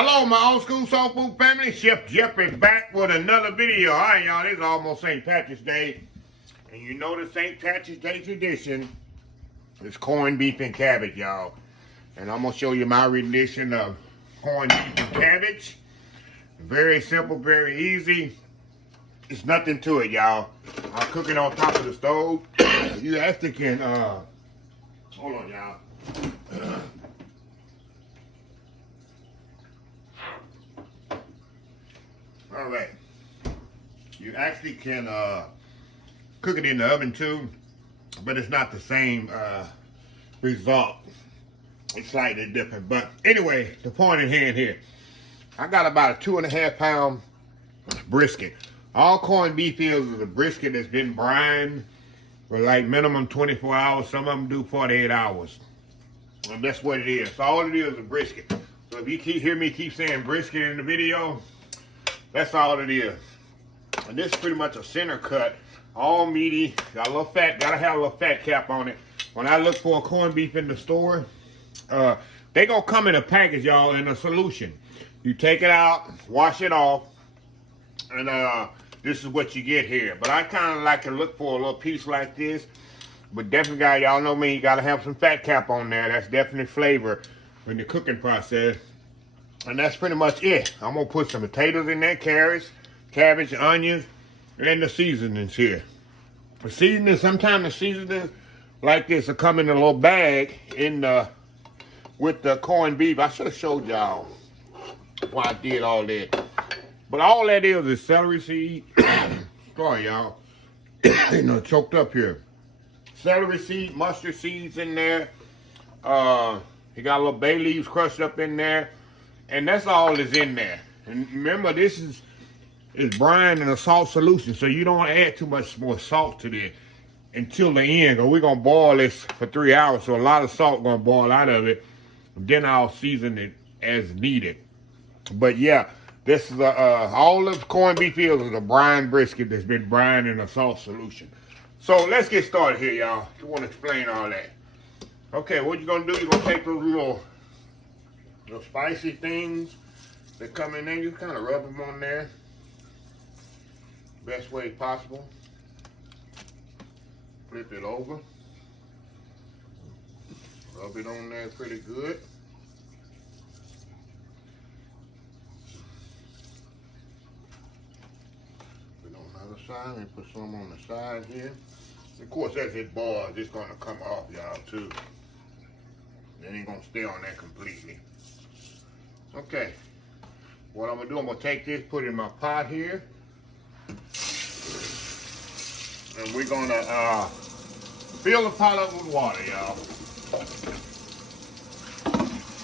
Hello, my old school soul food family. Chef Jeffrey back with another video. All right, y'all, this is almost St. Patrick's Day. And you know the St. Patrick's Day tradition is corned beef and cabbage, y'all. And I'm going to show you my rendition of corned beef and cabbage. Very simple, very easy. It's nothing to it, y'all. I'm cooking on top of the stove. You actually can, hold on, y'all. All right. You actually can cook it in the oven too, but it's not the same result. It's slightly different. But anyway, the point in hand here, I got about a 2.5 pound brisket. All corned beef is a brisket that's been brined for like minimum 24 hours. Some of them do 48 hours. And that's what it is. So all it is a brisket. So if you hear me keep saying brisket in the video, that's all it is. And this is pretty much a center cut, all meaty, got a little fat, gotta have a little fat cap on it. When I look for a corned beef in the store, they gonna come in a package, y'all, in a solution. You take it out, wash it off, and this is what you get here. But I kind of like to look for a little piece like this. But definitely, guys, y'all know me, you gotta have some fat cap on there. That's definitely flavor in the cooking process. And that's pretty much it. I'm gonna put some potatoes in there, carrots, cabbage, onions, and the seasonings here. The seasonings, sometimes the seasonings like this will come in a little bag with the corned beef. I should have showed y'all why I did all that. But all that is celery seed. Sorry, y'all. Choked up here. Celery seed, mustard seeds in there. You got a little bay leaves crushed up in there. And that's all that's in there. And remember, this is brine in a salt solution, so you don't add too much more salt to this until the end. Or we're gonna boil this for 3 hours, so a lot of salt gonna boil out of it. Then I'll season it as needed. But yeah, this is all the corned beef is a brine brisket that's been brined in a salt solution. So let's get started here, y'all. I want to explain all that. Okay, what you're gonna do? You're gonna take those little spicy things that come in there, you kind of rub them on there best way possible. Flip it over, rub it on there pretty good. Put it on the other side and put some on the side here. Of course, as it boils, it's going to come off, y'all, too. It ain't going to stay on there completely. Okay, what I'm gonna do, I'm gonna take this, put it in my pot here, and we're gonna fill the pot up with water, y'all.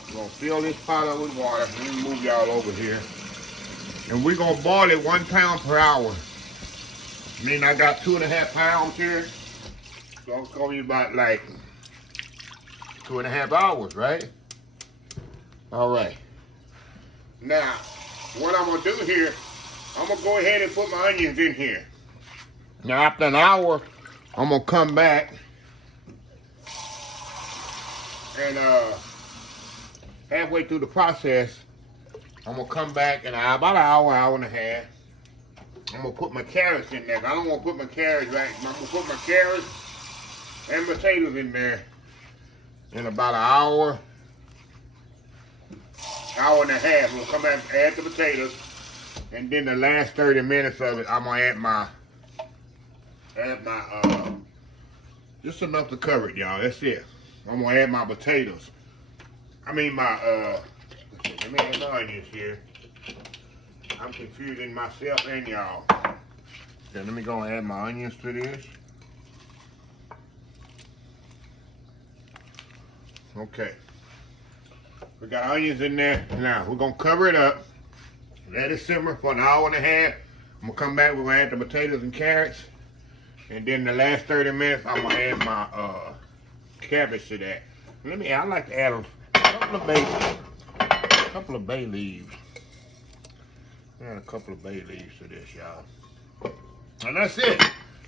We're gonna fill this pot up with water. Let me move y'all over here, and we're gonna boil it 1 pound per hour. I mean, I got 2.5 pounds here, so it's gonna be about like 2.5 hours, right? All right. Now, what I'm going to do here, I'm going to go ahead and put my onions in here. Now, after an hour, I'm going to come back and halfway through the process, I'm going to come back in about an hour, hour and a half. I'm going to put my carrots in there. I don't want to put my carrots right. I'm going to put my carrots and potatoes in there in about an hour and a half. We'll come back and add the potatoes, and then the last 30 minutes of it, I'm gonna add my just enough to cover it, y'all. That's it. I'm gonna add my potatoes. Let me add my onions here. I'm confusing myself and y'all. Okay, let me go and add my onions to this. Okay. We got onions in there. Now, we're going to cover it up. Let it simmer for an hour and a half. I'm going to come back. We're going to add the potatoes and carrots. And then the last 30 minutes, I'm going to add my cabbage to that. I like to add a couple of bay leaves. Add a couple of bay leaves to this, y'all. And that's it.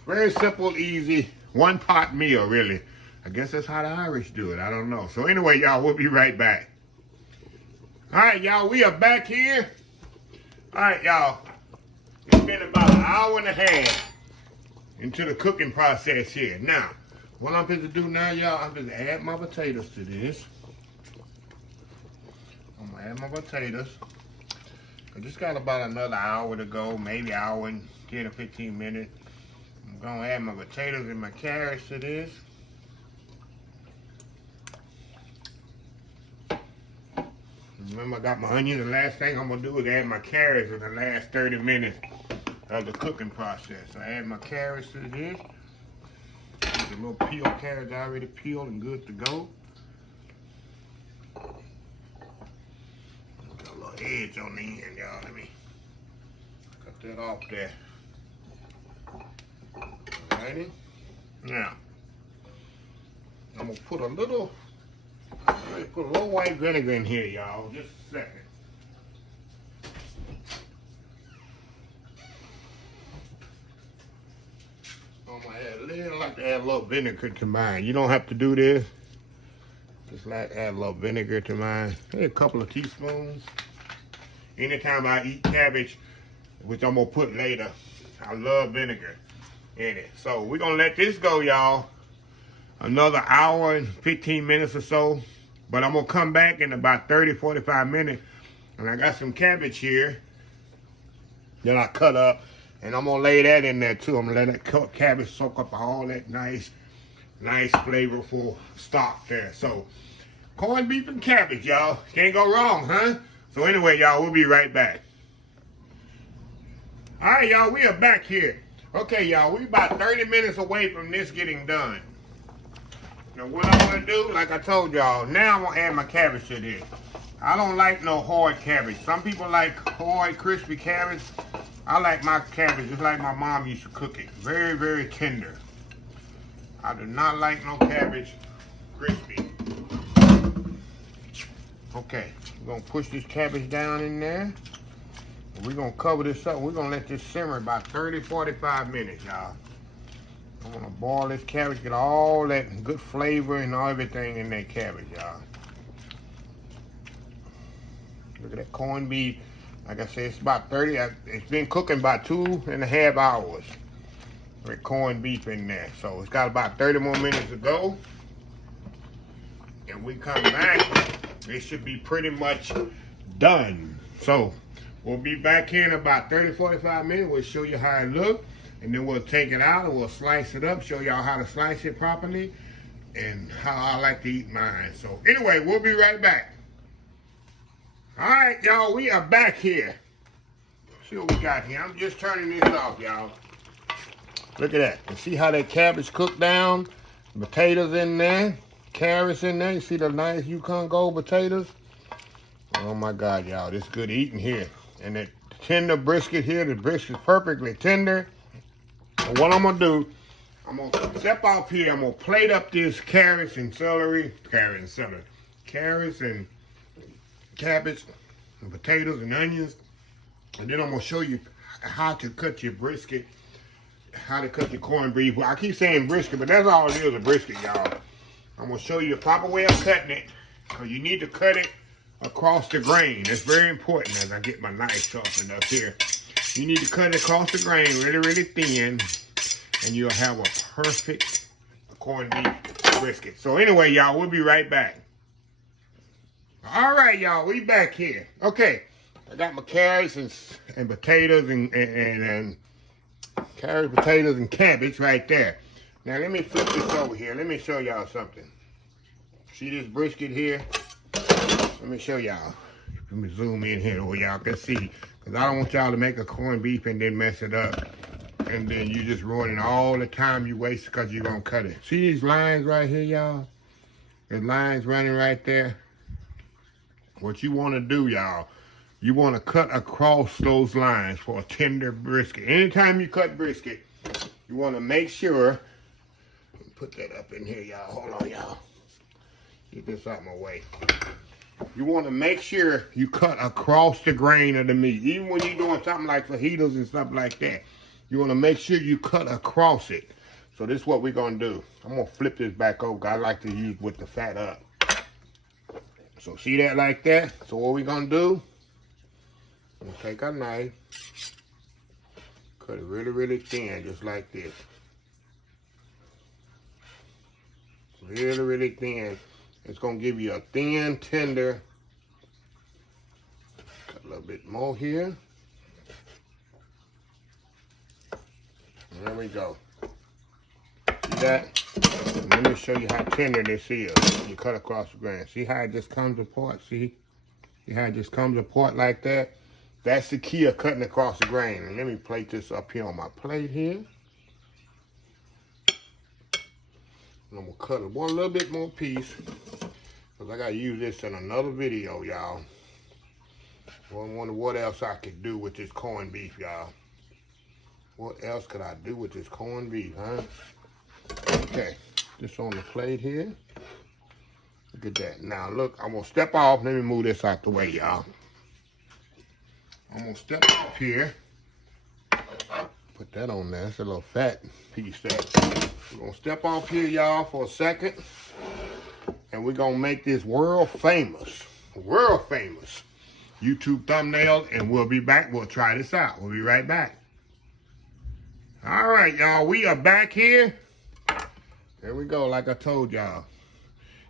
Very simple, easy, one pot meal, really. I guess that's how the Irish do it. I don't know. So anyway, y'all, we'll be right back. All right, y'all, we are back here. All right, y'all. It's been about an hour and a half into the cooking process here. Now, what I'm going to do now, y'all, I'm going to add my potatoes to this. I'm going to add my potatoes. I just got about another hour to go, maybe an hour and 10 or 15 minutes. I'm going to add my potatoes and my carrots to this. Remember, I got my onions. The last thing I'm going to do is add my carrots in the last 30 minutes of the cooking process. So I add my carrots to this. The little peeled carrots already peeled and good to go. Got a little edge on the end, y'all. Let me cut that off there. Alrighty. Now, I'm going to put a little white vinegar in here, y'all. Just a second. I'm gonna like to add a little vinegar to mine. You don't have to do this. Just like add a little vinegar to mine. Maybe a couple of teaspoons. Anytime I eat cabbage, which I'm gonna put later, I love vinegar in it. So we're gonna let this go, y'all. Another hour and 15 minutes or so. But I'm gonna come back in about 30, 45 minutes. And I got some cabbage here that I cut up. And I'm gonna lay that in there too. I'm gonna let that cabbage soak up all that nice flavorful stock there. So, corned beef and cabbage, y'all. Can't go wrong, huh? So anyway, y'all, we'll be right back. All right, y'all, we are back here. Okay, y'all, we about 30 minutes away from this getting done. Now, what I'm gonna do, like I told y'all, now I'm gonna add my cabbage to this. I don't like no hard cabbage. Some people like hard, crispy cabbage. I like my cabbage just like my mom used to cook it. Very, very tender. I do not like no cabbage crispy. Okay, we're gonna push this cabbage down in there. We're gonna cover this up. We're gonna let this simmer about 30, 45 minutes, y'all. I'm gonna boil this cabbage, get all that good flavor and everything in that cabbage, y'all. Look at that corned beef. Like I said, it's about 30. It's been cooking about 2.5 hours with corned beef in there. So it's got about 30 more minutes to go. And we come back, it should be pretty much done. So we'll be back here in about 30, 45 minutes. We'll show you how it looks. And then we'll take it out and we'll slice it up, show y'all how to slice it properly and how I like to eat mine. So anyway, we'll be right back. All right, y'all, we are back here. See what we got here. I'm just turning this off, y'all. Look at that. You see how that cabbage cooked down? Potatoes in there, carrots in there. You see the nice Yukon Gold potatoes? Oh my God, y'all, this good eating here. And that tender brisket here, the brisket's perfectly tender. And what I'm gonna do, I'm gonna step off here. I'm gonna plate up this carrots and cabbage and potatoes and onions. And then I'm gonna show you how to cut your brisket, how to cut your corned beef. Well, I keep saying brisket, but that's all it is, a brisket, y'all. I'm gonna show you the proper way of cutting it. So you need to cut it across the grain. That's very important as I get my knife sharpened up here. You need to cut it across the grain really, really thin, and you'll have a perfect corned beef brisket. So anyway, y'all, we'll be right back. All right, y'all, we back here. Okay, I got my carrots and potatoes and carrots, potatoes, and cabbage right there. Now let me flip this over here. Let me show y'all something. See this brisket here? Let me show y'all. Let me zoom in here where y'all can see. Because I don't want y'all to make a corned beef and then mess it up. And then you just ruining all the time you waste because you're going to cut it. See these lines right here, y'all? There's lines running right there. What you want to do, y'all, you want to cut across those lines for a tender brisket. Anytime you cut brisket, you want to make sure, put that up in here, y'all. Hold on, y'all. Get this out of my way. You want to make sure you cut across the grain of the meat. Even when you're doing something like fajitas and stuff like that, you want to make sure you cut across it. So this is what we're going to do. I'm going to flip this back over. I like to use with the fat up. So see that like that? So what we gonna do? I'm gonna take our knife, cut it really, really thin, just like this. Really, really thin. It's gonna give you a thin, tender. Cut a little bit more here. There we go. See that? Let me show you how tender this is. You cut across the grain. See how it just comes apart? See how it just comes apart like that? That's the key of cutting across the grain. And let me plate this up here on my plate here. And I'm gonna cut one little bit more piece, because I gotta use this in another video, y'all. I wonder what else I could do with this corned beef, y'all. What else could I do with this corned beef, huh? Okay, this on the plate here. Look at that. Now look, I'm gonna step off. Let me move this out the way, y'all. I'm gonna step off here. Put that on there. It's a little fat piece there. We're gonna step off here, y'all, for a second. And we're gonna make this world famous YouTube thumbnail, and we'll be back. We'll try this out. We'll be right back. All right, y'all, we are back here. There we go, like I told y'all.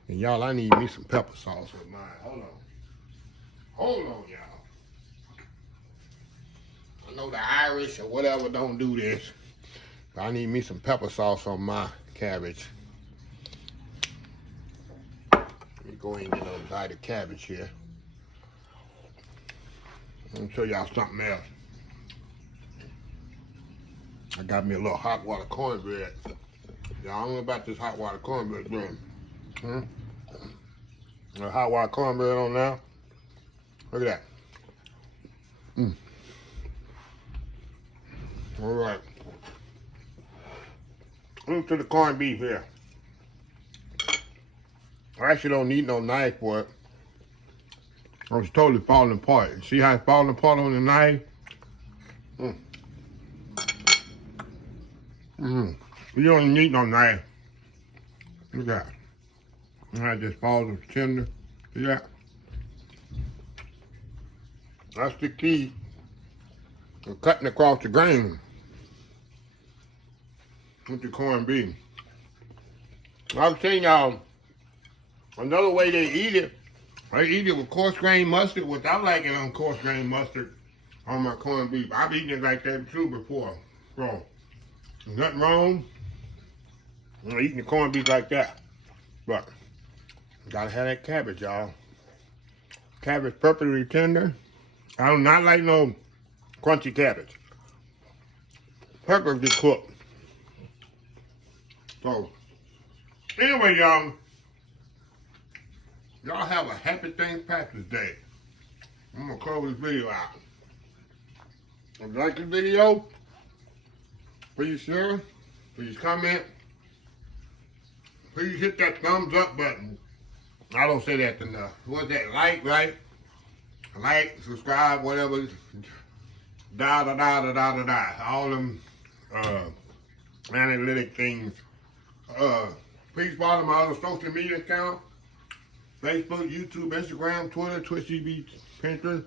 And y'all, I need me some pepper sauce with mine. Hold on, y'all. I know the Irish or whatever don't do this, but I need me some pepper sauce on my cabbage. Let me go ahead and get a bite of cabbage here. Let me show y'all something else. I got me a little hot water cornbread. Y'all, I don't know about this hot water cornbread doing. A hot water cornbread on now. Look at that. All right. Into the corned beef here. I actually don't need no knife for it. It's totally falling apart. See how it's falling apart on the knife? You don't need no knife. Look at that. How it just falls tender. See that? That's the key to cutting across the grain with the corned beef. I was telling y'all, another way they eat it with coarse grain mustard, which I like it on coarse grain mustard on my corned beef. I've eaten it like that too before. So, there's nothing wrong with eating the corned beef like that. But, gotta have that cabbage, y'all. Cabbage perfectly tender. I do not like no crunchy cabbage. Perfectly cooked. So, anyway, y'all have a happy St. Patrick's Day. I'm gonna close this video out. If you like this video, please share, please comment, please hit that thumbs up button. I don't say that enough. What's that? Like, right? Like, subscribe, whatever. All them analytic things. Please follow my other social media account. Facebook, YouTube, Instagram, Twitter, Twitch TV, Pinterest,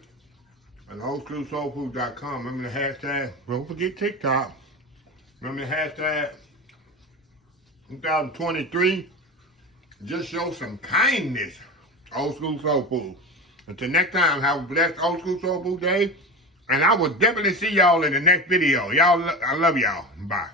and allspicesoulfood.com. Remember the hashtag. Don't forget TikTok. Remember the hashtag 2023. Just show some kindness. Old School Soul Food. Until next time, have a blessed Old School Soul Food day. And I will definitely see y'all in the next video. Y'all, I love y'all. Bye.